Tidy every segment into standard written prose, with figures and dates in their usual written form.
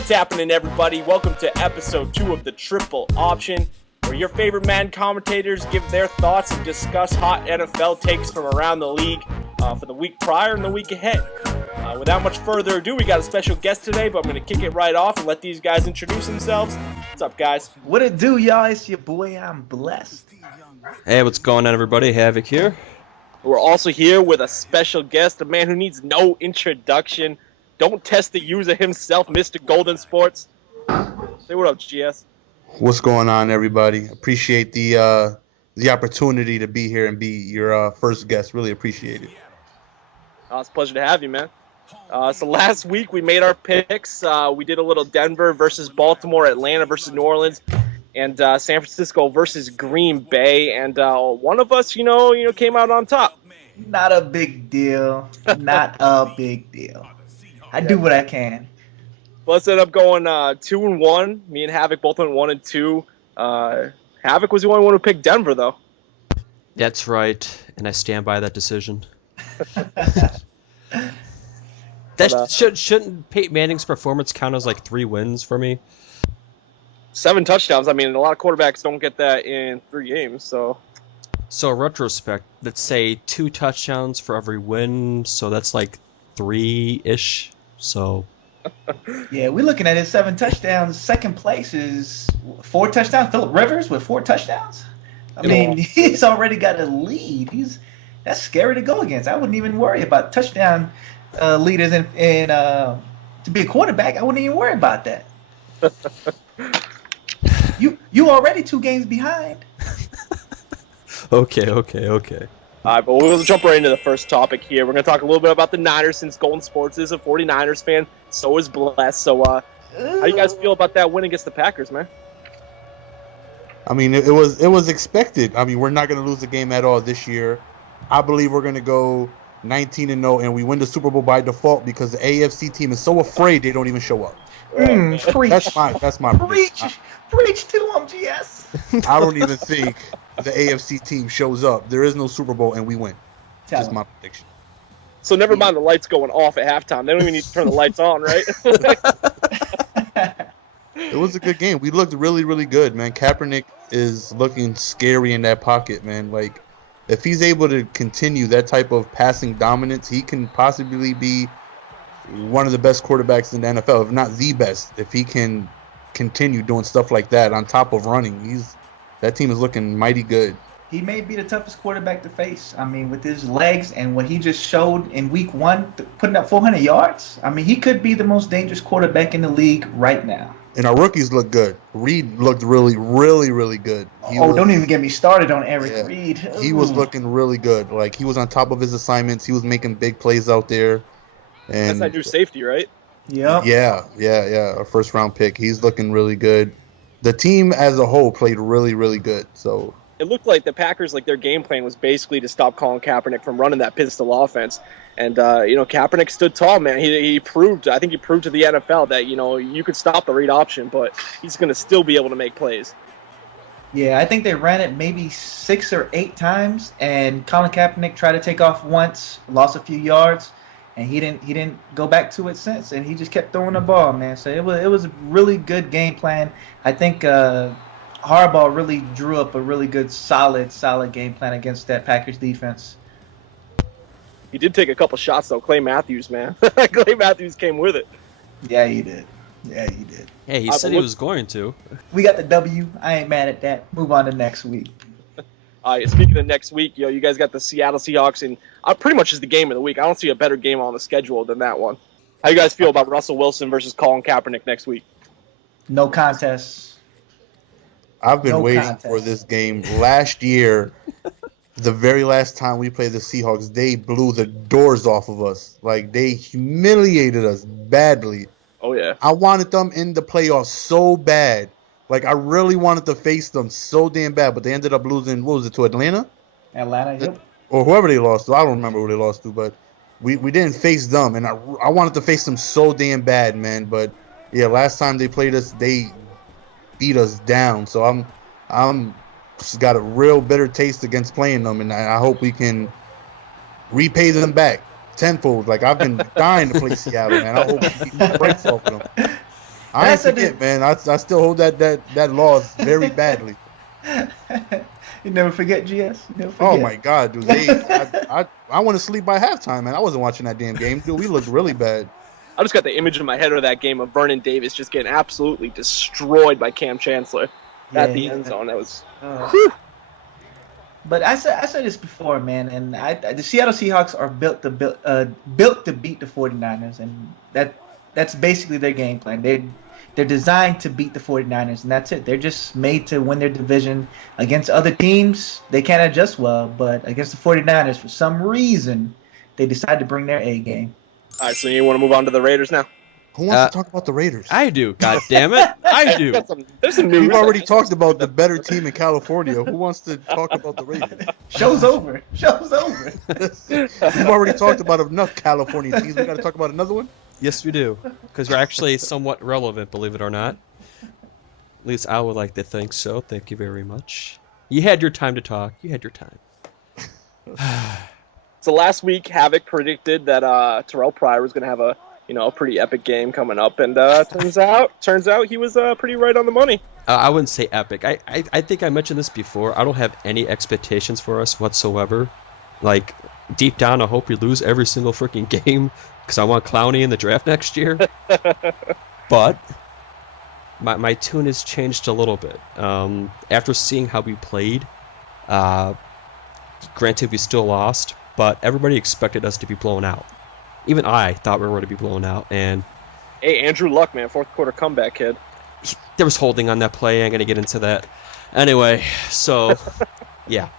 What's happening, everybody? Welcome to episode 2 of the Triple Option, where your favorite Madden commentators give their thoughts and discuss hot NFL takes from around the league for the week prior and the week ahead. Without much further ado, we got a special guest today, but I'm going to kick it right off and let these guys introduce themselves. What's up, guys? What it do, y'all? It's your boy, I'm blessed. Hey, what's going on, everybody? HaVoC here. We're also here with a special guest, a man who needs no introduction. Don't test the user himself, MrGoldenSports. Say what up, GS. What's going on, everybody? Appreciate the opportunity to be here and be your first guest. Really appreciate it. It's a pleasure to have you, man. So last week we made our picks. We did a little Denver versus Baltimore, Atlanta versus New Orleans, and San Francisco versus Green Bay. And one of us, came out on top. Not a big deal. Not a big deal. I do what I can. Let's end up going 2-1. Me and HaVoC both went 1-2. HaVoC was the only one who picked Denver, though. That's right, and I stand by that decision. Shouldn't Peyton Manning's performance count as like 3 wins for me? 7 touchdowns. I mean, a lot of quarterbacks don't get that in 3 games, so... So, retrospect, let's say 2 touchdowns for every win, so that's like 3-ish, so... Yeah, we're looking at it, 7 touchdowns. Second place is 4 touchdowns. Phillip Rivers with 4 touchdowns. I mean, he's already got a lead. That's scary to go against. I wouldn't even worry about touchdown leaders and to be a quarterback. I wouldn't even worry about that. You already 2 games behind. Okay. All right, but we'll jump right into the first topic here. We're going to talk a little bit about the Niners, since Golden Sports is a 49ers fan. So is Blessed. So how do you guys feel about that win against the Packers, man? I mean, it was expected. I mean, we're not going to lose the game at all this year. I believe we're going to go 19-0, and we win the Super Bowl by default because the AFC team is so afraid they don't even show up. Preach. That's my prediction. Preach to them, GS. I don't even think the AFC team shows up. There is no Super Bowl, and we win. That's my prediction. So never mind the lights going off at halftime. They don't even need to turn the lights on, right? It was a good game. We looked really, really good, man. Kaepernick is looking scary in that pocket, man. Like, if he's able to continue that type of passing dominance, he can possibly be one of the best quarterbacks in the NFL, if not the best. If he can continue doing stuff like that on top of running, that team is looking mighty good. He may be the toughest quarterback to face. I mean, with his legs and what he just showed in week 1, putting up 400 yards, I mean, he could be the most dangerous quarterback in the league right now. And our rookies look good. Reed looked really, really, really good. Don't even get me started on Eric Reed. He was looking really good. Like, he was on top of his assignments. He was making big plays out there. And that's that new safety, right? Yep. Yeah. Our first-round pick. He's looking really good. The team as a whole played really, really good. So it looked like the Packers, like, their game plan was basically to stop Colin Kaepernick from running that pistol offense. And, Kaepernick stood tall, man. I think he proved to the NFL that, you could stop the read option, but he's going to still be able to make plays. Yeah, I think they ran it maybe 6 or 8 times, and Colin Kaepernick tried to take off once, lost a few yards, and he didn't go back to it since, and he just kept throwing the ball, man. So it was a really good game plan. I think Harbaugh really drew up a really good, solid game plan against that Packers defense. He did take a couple shots, though. Clay Matthews, man. Clay Matthews came with it. Yeah, he did. Hey, he said he was going to. We got the W. I ain't mad at that. Move on to next week. Speaking of next week, you guys got the Seattle Seahawks, and pretty much is the game of the week. I don't see a better game on the schedule than that one. How you guys feel about Russell Wilson versus Colin Kaepernick next week? No contest. I've been waiting for this game. Last year, the very last time we played the Seahawks, they blew the doors off of us. Like, they humiliated us badly. Oh, yeah. I wanted them in the playoffs so bad. Like, I really wanted to face them so damn bad, but they ended up losing, what was it, to Atlanta? Yep. Or whoever they lost to. I don't remember who they lost to, but we didn't face them, and I wanted to face them so damn bad, man. But, yeah, last time they played us, they beat us down. So I'm just got a real bitter taste against playing them, and I hope we can repay them back tenfold. Like, I've been dying to play Seattle, man. I hope we keep breaks off of them. I ain't forget, man. I still hold that loss very badly. You never forget, GS. You never forget. Oh my God, dude! I want to sleep by halftime, man. I wasn't watching that damn game, dude. We looked really bad. I just got the image in my head of that game of Vernon Davis just getting absolutely destroyed by Cam Chancellor at the end zone. That was. But I said this before, man, and the Seattle Seahawks are built to beat the 49ers, and that's basically their game plan. They're designed to beat the 49ers, and that's it. They're just made to win their division. Against other teams, they can't adjust well, but against the 49ers, for some reason, they decide to bring their A game. All right, so you want to move on to the Raiders now? Who wants to talk about the Raiders? I do. God damn it, I do. There's some news. We've already talked about the better team in California. Who wants to talk about the Raiders? Show's over. We've already talked about enough California teams. We got to talk about another one? Yes, we do. Because we're actually somewhat relevant, believe it or not. At least I would like to think so. Thank you very much. You had your time to talk. You had your time. So last week, HaVoC predicted that Terrelle Pryor was going to have a pretty epic game coming up, and turns out he was pretty right on the money. I wouldn't say epic. I think I mentioned this before. I don't have any expectations for us whatsoever. Like, deep down, I hope we lose every single freaking game because I want Clowney in the draft next year. But my tune has changed a little bit. After seeing how we played, granted we still lost, but everybody expected us to be blown out. Even I thought we were going to be blown out. And hey, Andrew Luck, man, fourth quarter comeback kid. There was holding on that play. I'm going to get into that. Anyway, so, yeah.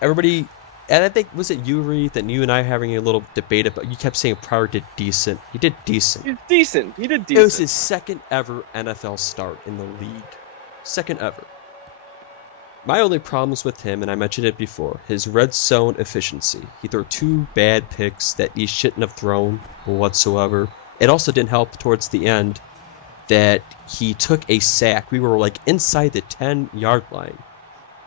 Everybody, and I think, was it Yuri that you and I having a little debate about? You kept saying Pryor did decent. He did decent. He did decent. It was his second ever NFL start in the league. Second ever. My only problems with him, and I mentioned it before, his red zone efficiency. He threw 2 bad picks that he shouldn't have thrown whatsoever. It also didn't help towards the end that he took a sack. We were like inside the 10-yard line,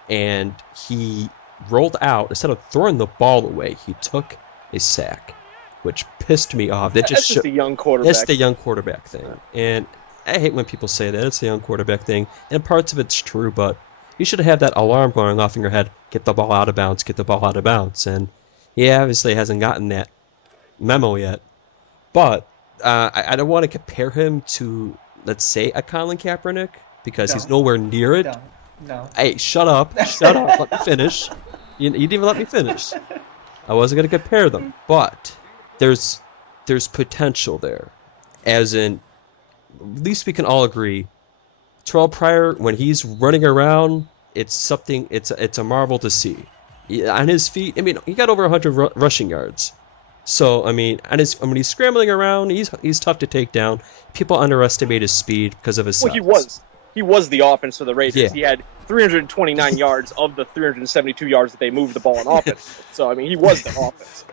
and he rolled out. Instead of throwing the ball away, he took a sack, which pissed me off. That's just a young quarterback. That's the young quarterback thing, and I hate when people say that. It's a young quarterback thing, and parts of it's true, but you should have that alarm going off in your head. Get the ball out of bounds. Get the ball out of bounds. And he obviously hasn't gotten that memo yet. But I don't want to compare him to, let's say, a Colin Kaepernick because he's nowhere near it. No. Hey, shut up. Shut up. Let me finish. You didn't even let me finish. I wasn't going to compare them. But there's potential there. As in, at least we can all agree, Terrelle Pryor, when he's running around, it's a marvel to see. On his feet, I mean, he got over 100 rushing yards. So, I mean, when he's scrambling around, he's tough to take down. People underestimate his speed because of his size. Well, he was the offense for the Raiders. Yeah. He had 329 yards of the 372 yards that they moved the ball on offense. So, I mean, he was the offense.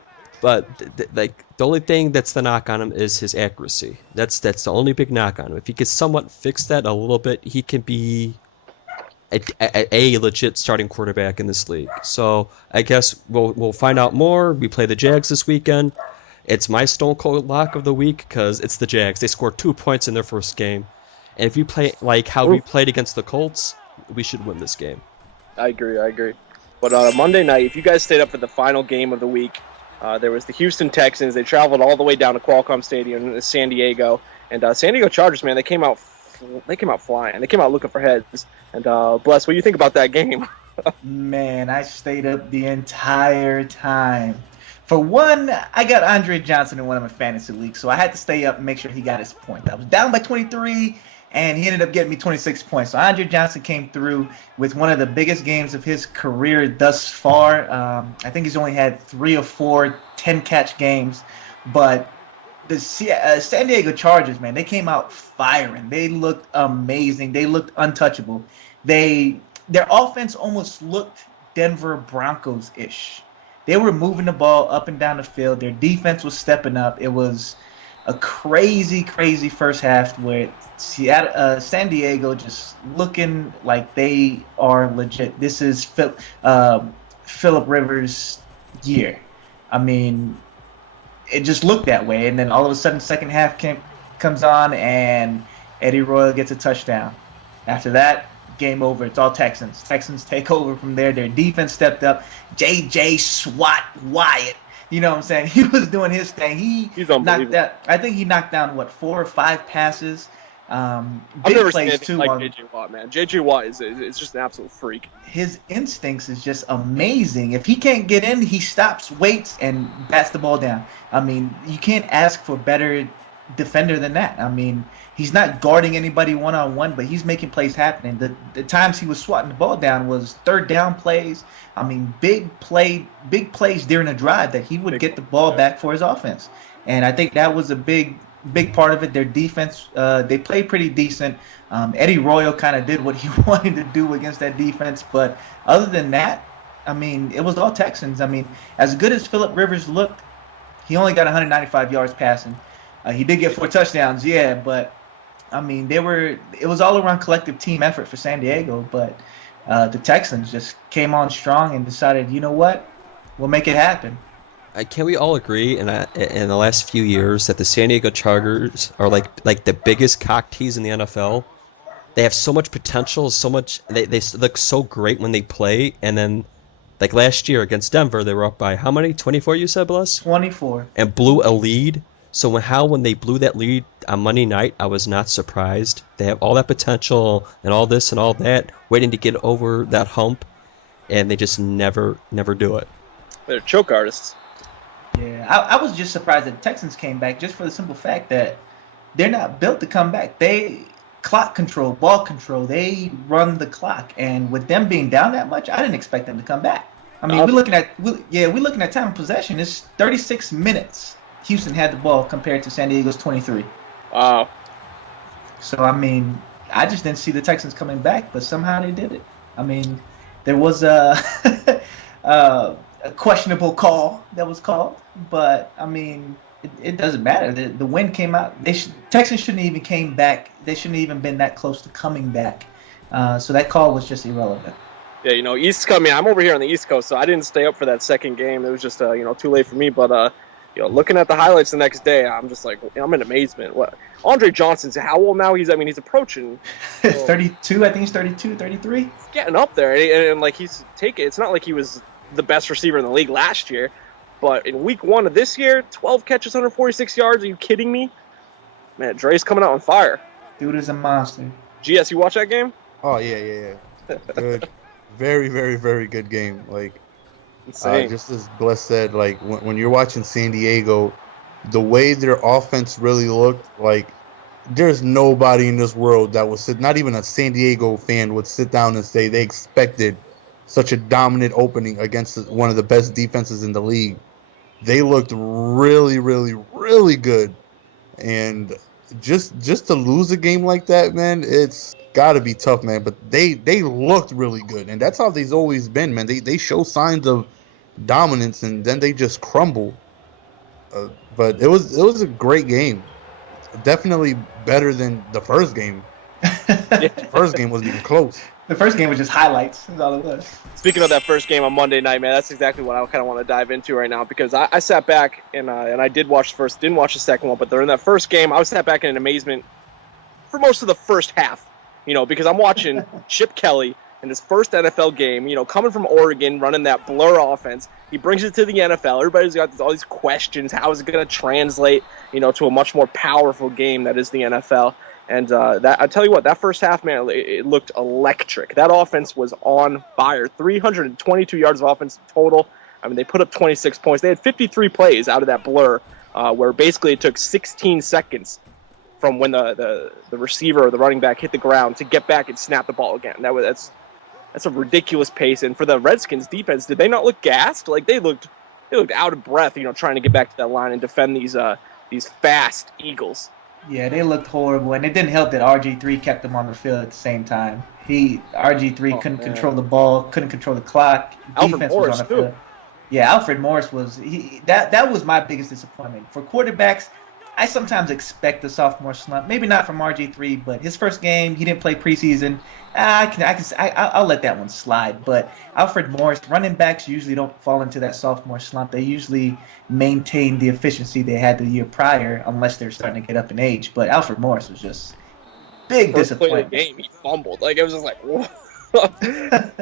But the only thing that's the knock on him is his accuracy. That's the only big knock on him. If he could somewhat fix that a little bit, he can be a legit starting quarterback in this league. So I guess we'll find out more. We play the Jags this weekend. It's my stone cold lock of the week because it's the Jags. They scored 2 points in their first game, and if we play like how we played against the Colts, we should win this game. I agree. But on Monday night, if you guys stayed up for the final game of the week, there was the Houston Texans. They traveled all the way down to Qualcomm Stadium in San Diego, and San Diego Chargers, man, they came out flying. They came out looking for heads. And Bless, what do you think about that game? Man, I stayed up the entire time. For one, I got Andre Johnson in one of my fantasy leagues, so I had to stay up and make sure he got his point. I was down by 23, and he ended up getting me 26 points. So Andre Johnson came through with one of the biggest games of his career thus far. I think he's only had 3 or 4 10-catch games, but the San Diego Chargers, man, they came out firing. They looked amazing. They looked untouchable. Their offense almost looked Denver Broncos-ish. They were moving the ball up and down the field. Their defense was stepping up. It was a crazy, crazy first half where San Diego just looking like they are legit. This is Philip Rivers' year. I mean, it just looked that way. And then all of a sudden, second half comes on, and Eddie Royal gets a touchdown. After that, game over. It's all Texans. Texans take over from there. Their defense stepped up. J.J. SWAT Wyatt. You know what I'm saying? He was doing his thing. He's unbelievable. I think he knocked down, 4 or 5 passes. I've never seen anything like J.J. Watt, man. J.J. Watt is just an absolute freak. His instincts is just amazing. If he can't get in, he stops, waits, and bats the ball down. I mean, you can't ask for better defender than that. I mean, he's not guarding anybody one-on-one, but he's making plays happen. The times he was swatting the ball down was third down plays. I mean, big plays during a drive that he would get the ball back for his offense. And I think that was a big part of it. Their defense, they played pretty decent. Eddie Royal kind of did what he wanted to do against that defense. But other than that, I mean, it was all Texans. I mean, as good as Phillip Rivers looked, he only got 195 yards passing. He did get 4 touchdowns, yeah, but I mean, it was all around collective team effort for San Diego, but the Texans just came on strong and decided, you know what, we'll make it happen. Can we all agree in the last few years that the San Diego Chargers are like the biggest cock tease in the NFL? They have so much potential, so much. They look so great when they play, and then like last year against Denver, they were up by how many? 24, you said, Bless? 24. And blew a lead. So when they blew that lead on Monday night, I was not surprised. They have all that potential and all this and all that, waiting to get over that hump, and they just never do it. They're choke artists. Yeah, I was just surprised that the Texans came back just for the simple fact that they're not built to come back. They clock control, ball control, they run the clock, and with them being down that much, I didn't expect them to come back. I mean, we're looking at time of possession. It's 36 minutes. Houston had the ball compared to San Diego's 23. Wow. So, I mean, I just didn't see the Texans coming back, but somehow they did it. I mean, there was a questionable call that was called, but, I mean, it doesn't matter. The win came out. Texans shouldn't even came back. They shouldn't even been that close to coming back. So that call was just irrelevant. Yeah, I'm over here on the East Coast, so I didn't stay up for that second game. It was just, too late for me, but... looking at the highlights the next day, I'm just like, I'm in amazement. What? Andre Johnson's how old now? He's approaching 32. I think he's 32, 33. He's getting up there, and like he's taking. It's not like he was the best receiver in the league last year, but in week 1 of this year, 12 catches, 146 yards. Are you kidding me? Man, Dre's coming out on fire. Dude is a monster. GS, you watch that game? Oh yeah. Good, very, very, very good game. Like. Just as Bless said, like when you're watching San Diego, the way their offense really looked, like there's nobody in this world that would sit, not even a San Diego fan would sit down and say they expected such a dominant opening against one of the best defenses in the league. They looked really, really, really good, and just to lose a game like that, man, it's got to be tough, man. But they looked really good, and that's how they've always been, man. They show signs of dominance, and then they just crumble. But it was a great game. Definitely better than the first game. The first game wasn't even close. The first game was just highlights. That's all it was. Speaking of that first game on Monday night, man, that's exactly what I kind of want to dive into right now, because I sat back and I did watch the first, didn't watch the second one, but during that first game, I was sat back in amazement for most of the first half, because I'm watching Chip Kelly in his first NFL game, coming from Oregon, running that blur offense. He brings it to the NFL. Everybody's got all these questions. How is it going to translate, to a much more powerful game that is the NFL? And I tell you what, that first half, man, it looked electric. That offense was on fire. 322 yards of offense total. I mean, they put up 26 points. They had 53 plays out of that blur, where basically it took 16 seconds from when the receiver or the running back hit the ground to get back and snap the ball again. That's a ridiculous pace. And for the Redskins defense, did they not look gassed? Like they looked out of breath, trying to get back to that line and defend these fast Eagles. Yeah, they looked horrible, and it didn't help that RG3 kept them on the field at the same time. RG3 couldn't control the ball, couldn't control the clock. Alfred Morris was on the field. Yeah, Alfred Morris was that was my biggest disappointment. For quarterbacks, I sometimes expect a sophomore slump. Maybe not from RG3, but his first game, he didn't play preseason. I'll let that one slide. But Alfred Morris, running backs usually don't fall into that sophomore slump. They usually maintain the efficiency they had the year prior, unless they're starting to get up in age. But Alfred Morris was just big First play disappointment. of the game, he fumbled. Like, it was just like, whoa.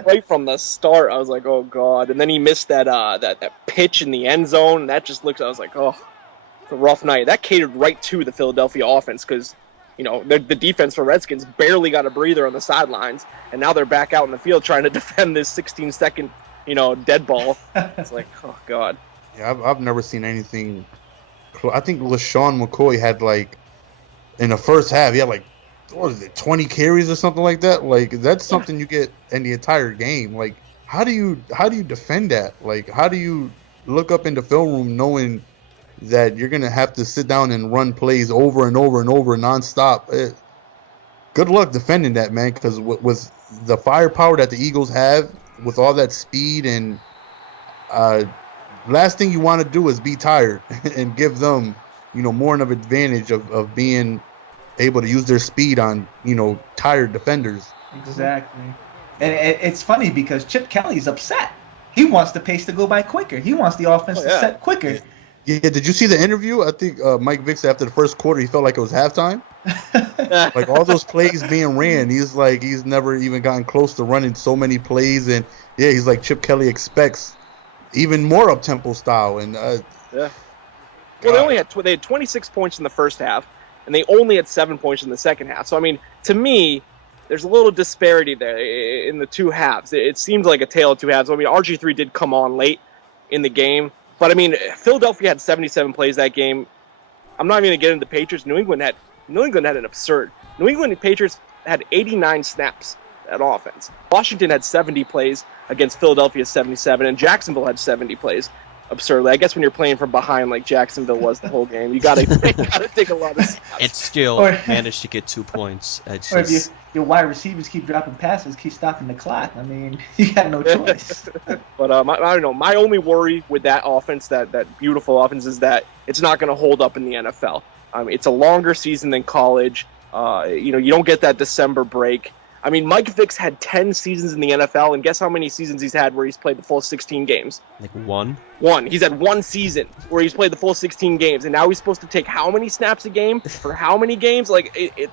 Right from the start, I was like, oh god. And then he missed that pitch in the end zone. That just looked. I was like, oh, it's a rough night. That catered right to the Philadelphia offense because, the defense for Redskins barely got a breather on the sidelines, and now they're back out in the field trying to defend this 16-second, dead ball. It's like, oh god. Yeah, I've never seen anything. I think LaShawn McCoy had in the first half, he had 20 carries or something like that. That's something you get in the entire game. How do you defend that? How do you look up in the film room knowing that you're gonna have to sit down and run plays over and over and over nonstop? Good luck defending that, man. Because with the firepower that the Eagles have, with all that speed, and last thing you want to do is be tired and give them, more of an advantage of being able to use their speed on, tired defenders. Exactly. And it's funny because Chip Kelly's upset. He wants the pace to go by quicker. He wants the offense to set quicker. Yeah, did you see the interview? I think Mike Vick said after the first quarter he felt like it was halftime. All those plays being ran, he's never even gotten close to running so many plays. And yeah, he's like, Chip Kelly expects even more up-tempo style. And yeah. Well, they had 26 points in the first half, and they only had 7 points in the second half. So, I mean, to me, there's a little disparity there in the two halves. It seems like a tale of two halves. I mean, RG3 did come on late in the game. But, I mean, Philadelphia had 77 plays that game. I'm not even going to get into the Patriots. New England had an absurd. New England Patriots had 89 snaps at offense. Washington had 70 plays against Philadelphia's 77, and Jacksonville had 70 plays. Absurdly, I guess when you're playing from behind like Jacksonville was the whole game, you gotta take a lot of snaps. And still managed to get 2 points. Or if your wide receivers keep dropping passes, keep stopping the clock. I mean, you got no choice. But I don't know. My only worry with that offense, that beautiful offense, is that it's not going to hold up in the NFL. It's a longer season than college. You don't get that December break. I mean, Mike Vick's had 10 seasons in the NFL, and guess how many seasons he's had where he's played the full 16 games? One? One. He's had one season where he's played the full 16 games, and now he's supposed to take how many snaps a game for how many games?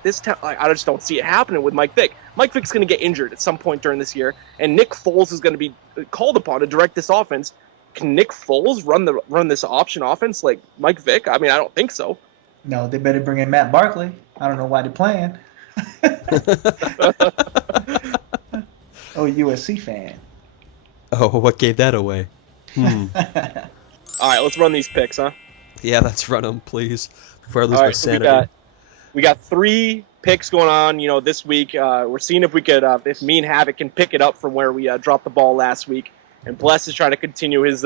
This time, I just don't see it happening with Mike Vick. Mike Vick's going to get injured at some point during this year, and Nick Foles is going to be called upon to direct this offense. Can Nick Foles run this option offense like Mike Vick? I mean, I don't think so. No, they better bring in Matt Barkley. I don't know why they're playing. Oh, USC fan. Oh, what gave that away? All right, let's run these picks, huh? Yeah, let's run them, please. Before I lose All my right, so sanity. we got 3 picks going on, this week. We're seeing if we could, if me and HaVoC can pick it up from where we dropped the ball last week. And Bless is trying to continue his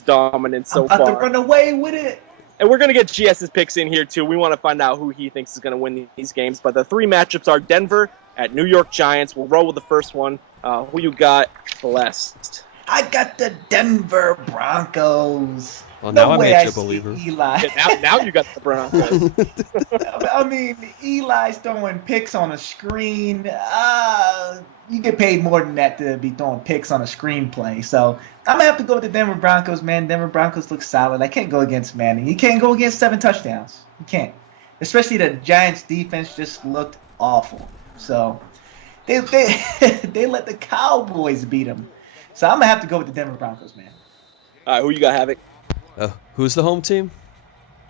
dominance so far. I'm about to run away with it. And we're going to get GS's picks in here, too. We want to find out who he thinks is going to win these games. But the 3 matchups are Denver at New York Giants. We'll roll with the first one. Who you got, Blessed? I got the Denver Broncos. Well, now I made you a believer. Eli. Now you got the Broncos. I mean, Eli's throwing picks on a screen. You get paid more than that to be throwing picks on a screenplay. So I'm going to have to go with the Denver Broncos, man. Denver Broncos look solid. I can't go against Manning. You can't go against 7 touchdowns. You can't. Especially the Giants' defense just looked awful. So they let the Cowboys beat them. So I'm going to have to go with the Denver Broncos, man. All right, who you got, HaVoC? Who's the home team?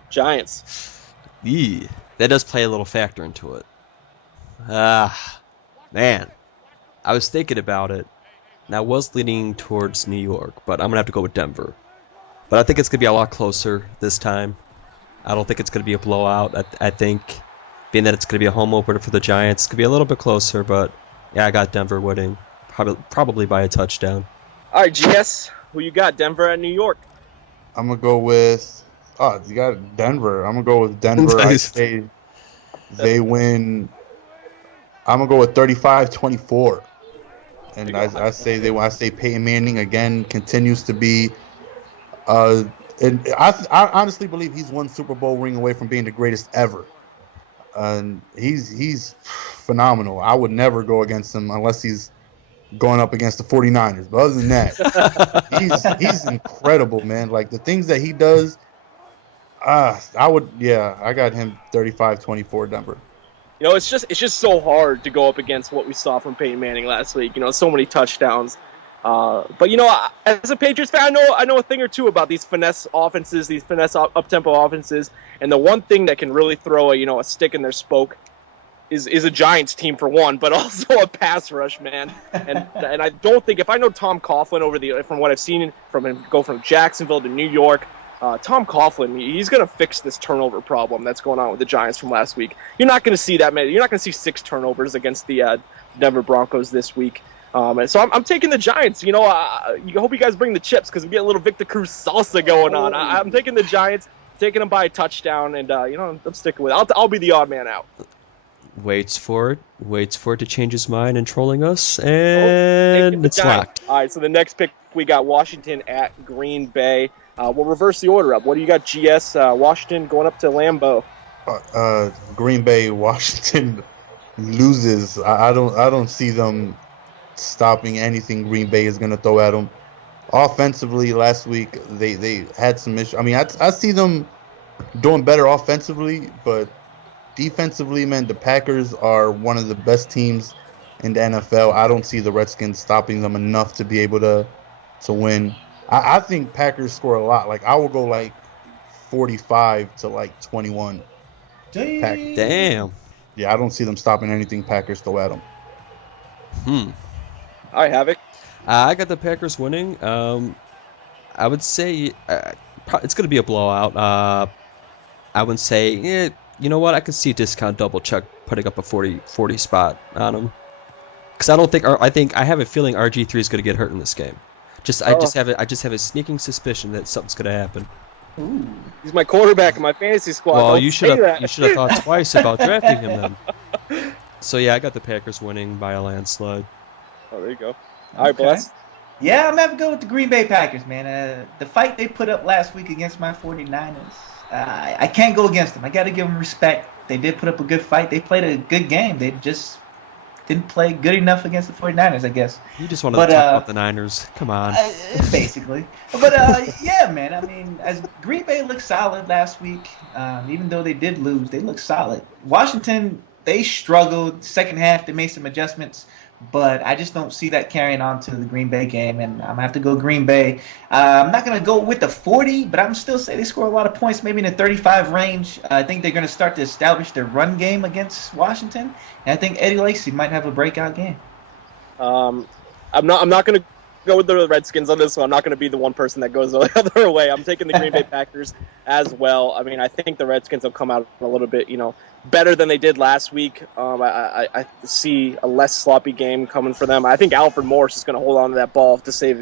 Giants. Yeah, that does play a little factor into it. Man. I was thinking about it, and I was leaning towards New York, but I'm going to have to go with Denver. But I think it's going to be a lot closer this time. I don't think it's going to be a blowout. I think, being that it's going to be a home opener for the Giants, it's going to be a little bit closer, but yeah, I got Denver winning, probably by a touchdown. All right, GS, who you got, Denver at New York? I'm going to go with... Oh, you got Denver. I'm going to go with Denver. Nice. I say they win... I'm going to go with 35-24. And I say Peyton Manning again continues to be a And I honestly believe he's one Super Bowl ring away from being the greatest ever. And he's phenomenal. I would never go against him unless he's going up against the 49ers. But other than that, he's incredible, man. Like the things that he does, I got him 35-24 Denver. It's just so hard to go up against what we saw from Peyton Manning last week. So many touchdowns. But as a Patriots fan, I know a thing or two about these finesse offenses, these finesse up-tempo offenses, and the one thing that can really throw a stick in their spoke is a Giants team for one, but also a pass rush, man. And I don't think, if I know Tom Coughlin from what I've seen from him go from Jacksonville to New York, Tom Coughlin, he's going to fix this turnover problem that's going on with the Giants from last week. You're not going to see that many. You're not going to see 6 turnovers against the Denver Broncos this week. And so I'm taking the Giants. I hope you guys bring the chips because we get a little Victor Cruz salsa going on. I'm taking the Giants, taking them by a touchdown, and I'm sticking with it. I'll be the odd man out. Waits for it to change his mind and trolling us, and it's locked. All right, so the next pick we got Washington at Green Bay. We'll reverse the order up. What do you got? GS Washington going up to Lambeau. Green Bay, Washington loses. I don't see them stopping anything Green Bay is going to throw at them. Offensively, last week they had some issues. I mean, I see them doing better offensively, but defensively, man, the Packers are one of the best teams in the NFL. I don't see the Redskins stopping them enough to be able to win. I think Packers score a lot. Like I will go like 45 to 21. Damn. Yeah, I don't see them stopping anything Packers throw at them. All right, HaVoC. I got the Packers winning. I would say it's going to be a blowout. I would say, you know what? I could see Discount Double Check putting up a 40 spot on him. Because I have a feeling RG3 is going to get hurt in this game. I just have a sneaking suspicion that something's going to happen. Ooh. He's my quarterback in my fantasy squad. Well, you should have thought twice about drafting him then. So yeah, I got the Packers winning by a landslide. Oh, there you go. All right, Bless. Yeah, I'm going to have to go with the Green Bay Packers, man. The fight they put up last week against my 49ers, I can't go against them. I got to give them respect. They did put up a good fight. They played a good game. They just didn't play good enough against the 49ers, I guess. You just want to talk about the Niners. Come on. Basically. But, yeah, man, I mean, as Green Bay looked solid last week, even though they did lose, they looked solid. Washington, they struggled. Second half, they made some adjustments. But I just don't see that carrying on to the Green Bay game, and I'm going to have to go Green Bay. I'm not going to go with the 40, but I'm still say they score a lot of points, maybe in the 35 range. I think they're going to start to establish their run game against Washington, and I think Eddie Lacy might have a breakout game. I'm not going to go with the Redskins on this one. I'm not going to be the one person that goes the other way. I'm taking the Green Bay Packers as well. I mean, I think the Redskins will come out a little bit, better than they did last week. I see a less sloppy game coming for them. I think Alfred Morris is going to hold on to that ball to save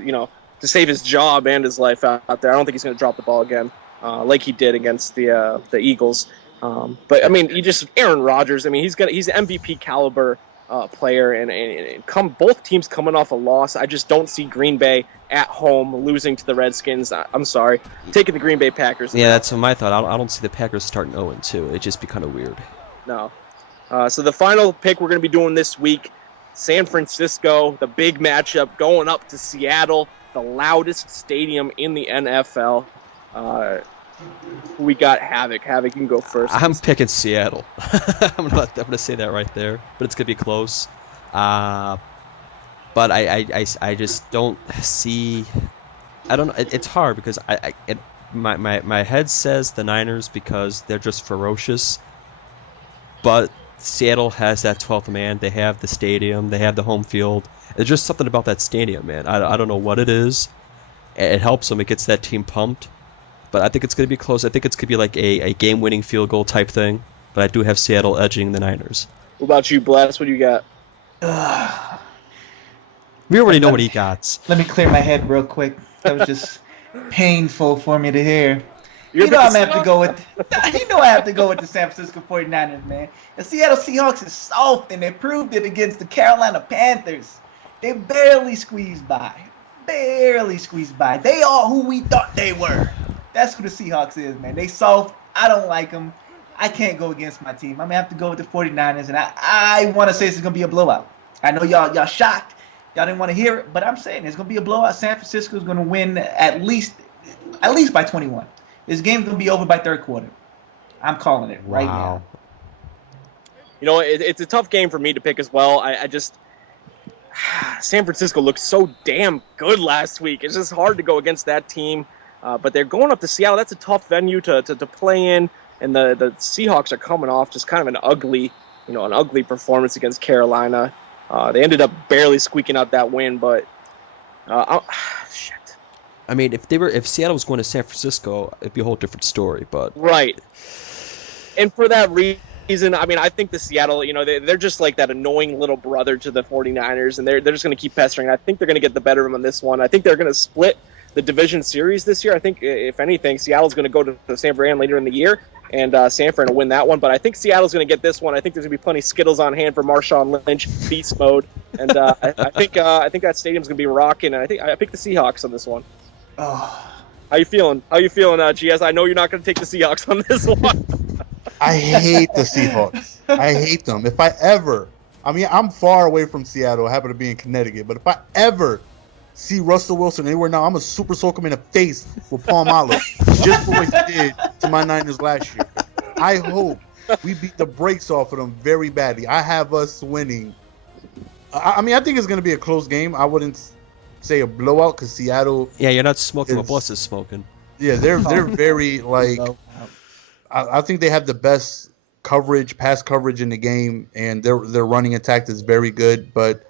his job and his life out there. I don't think he's going to drop the ball again like he did against the Eagles. But I mean, Aaron Rodgers. I mean, he's an MVP caliber player, and both teams coming off a loss. I just don't see Green Bay at home losing to the Redskins. I'm sorry, taking the Green Bay Packers. Yeah, that's my thought. I don't see the Packers starting 0-2. It'd just be kind of weird. No. So the final pick we're going to be doing this week, San Francisco, the big matchup going up to Seattle, the loudest stadium in the NFL. We got HaVoC. HaVoC, you can go first. I'm picking Seattle. I'm gonna say that right there, but it's gonna be close. But I just don't see. I don't know. It's hard because my head says the Niners because they're just ferocious. But Seattle has that 12th man. They have the stadium. They have the home field. There's just something about that stadium, man. I don't know what it is. It helps them. It gets that team pumped. But I think it's going to be close. I think it's going to be like a game-winning field goal type thing. But I do have Seattle edging the Niners. What about you, Bless? What do you got? We already know what he got. Let me clear my head real quick. That was just painful for me to hear. I have to go with. I have to go with the San Francisco 49ers, man. The Seattle Seahawks is soft, and they proved it against the Carolina Panthers. They barely squeezed by. They are who we thought they were. That's who the Seahawks is, man. They soft. I don't like them. I can't go against my team. I'm going to have to go with the 49ers, and I want to say it's going to be a blowout. I know y'all shocked. Y'all didn't want to hear it, but I'm saying it's going to be a blowout. San Francisco is going to win at least by 21. This game's going to be over by third quarter. I'm calling it right now. You know, it's a tough game for me to pick as well. I just San Francisco looked so damn good last week. It's just hard to go against that team. But they're going up to Seattle. That's a tough venue to play in. And the Seahawks are coming off just kind of an ugly performance against Carolina. They ended up barely squeaking out that win, but shit. I mean, if Seattle was going to San Francisco, it'd be a whole different story. But right. And for that reason, I mean, I think the Seattle, they're just like that annoying little brother to the 49ers, and they're just going to keep pestering. I think they're going to get the better of them on this one. I think they're going to split the division series this year. I think, if anything, Seattle's going to go to San Fran later in the year, and San Fran will win that one. But I think Seattle's going to get this one. I think there's going to be plenty of Skittles on hand for Marshawn Lynch, beast mode, and I think that stadium's going to be rocking. And I pick the Seahawks on this one. Oh. How you feeling, GS? I know you're not going to take the Seahawks on this one. I hate the Seahawks. I hate them. I'm far away from Seattle. I happen to be in Connecticut. But if I ever see Russell Wilson anywhere now, I'm going to super soak him in the face with Palm Olive. Just for what he did to my Niners last year. I hope we beat the brakes off of them very badly. I have us winning. I think it's going to be a close game. I wouldn't say a blowout because Seattle. Yeah, you're not smoking what Bless is smoking. Yeah, they're very like. I think they have the best pass coverage in the game, and their running attack is very good. But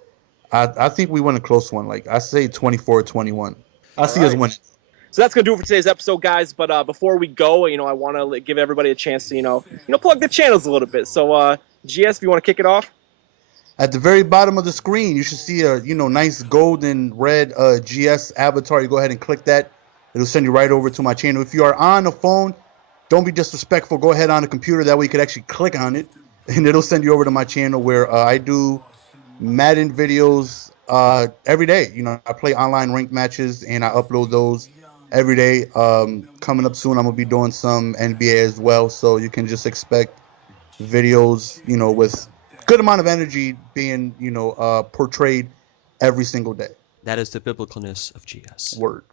I think we win a close one. Like I say, 24-21. I see us winning. So that's gonna do it for today's episode, guys. But before we go, I want to give everybody a chance to plug the channels a little bit. So GS, if you want to kick it off. At the very bottom of the screen, you should see a nice gold and red GS avatar. You go ahead and click that. It'll send you right over to my channel. If you are on a phone, don't be disrespectful. Go ahead on the computer. That way you could actually click on it, and it'll send you over to my channel where I do Madden videos every day. I play online ranked matches, and I upload those every day. Coming up soon, I'm going to be doing some NBA as well, so you can just expect videos, with good amount of energy being, portrayed every single day. That is the biblicalness of GS. Word.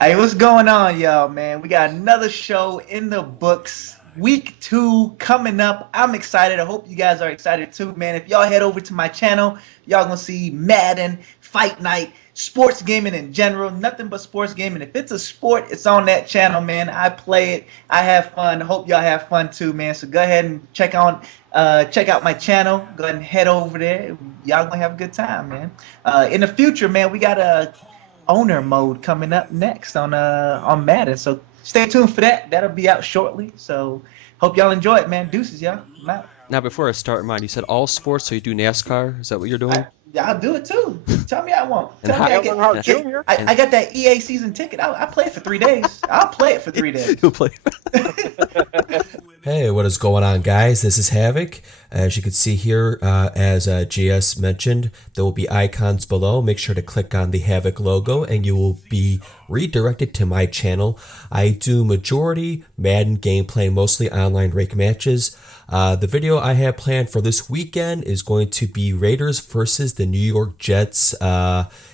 Hey, what's going on, y'all, man? We got another show in the books. Week 2 coming up. I'm excited. I hope you guys are excited too, man. If y'all head over to my channel, y'all gonna see Madden, Fight Night, sports gaming in general, nothing but sports gaming. If it's a sport, it's on that channel, man. I play it. I have fun. Hope y'all have fun too, man. So go ahead and check out my channel. Go ahead and head over there. Y'all gonna have a good time, man. In the future, man, we got a owner mode coming up next on Madden. So stay tuned for that. That'll be out shortly. So hope y'all enjoy it, man. Deuces, y'all. I'm out. Now, before I start mine, you said all sports, so you do NASCAR? Is that what you're doing? I'll do it too. Tell me I won't. And Tell me I got that EA season ticket. I play it for 3 days. I'll play it for 3 days. You'll play. Hey, what is going on, guys? This is HaVoC. As you can see here, as GS mentioned, there will be icons below. Make sure to click on the HaVoC logo and you will be redirected to my channel. I do majority Madden gameplay, mostly online rank matches. The video I have planned for this weekend is going to be Raiders versus the New York Jets.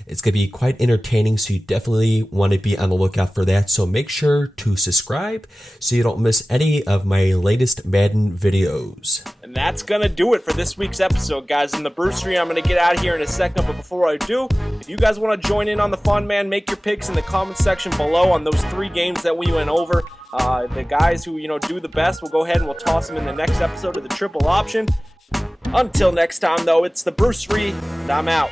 It's going to be quite entertaining, so you definitely want to be on the lookout for that. So make sure to subscribe so you don't miss any of my latest Madden videos. And that's going to do it for this week's episode, guys. In the Brewstery, I'm going to get out of here in a second, but before I do, if you guys want to join in on the fun, man, make your picks in the comment section below on those 3 games that we went over. The guys who, do the best, we'll go ahead and we'll toss them in the next episode of the Triple Option. Until next time, though, it's the Brewstery, and I'm out.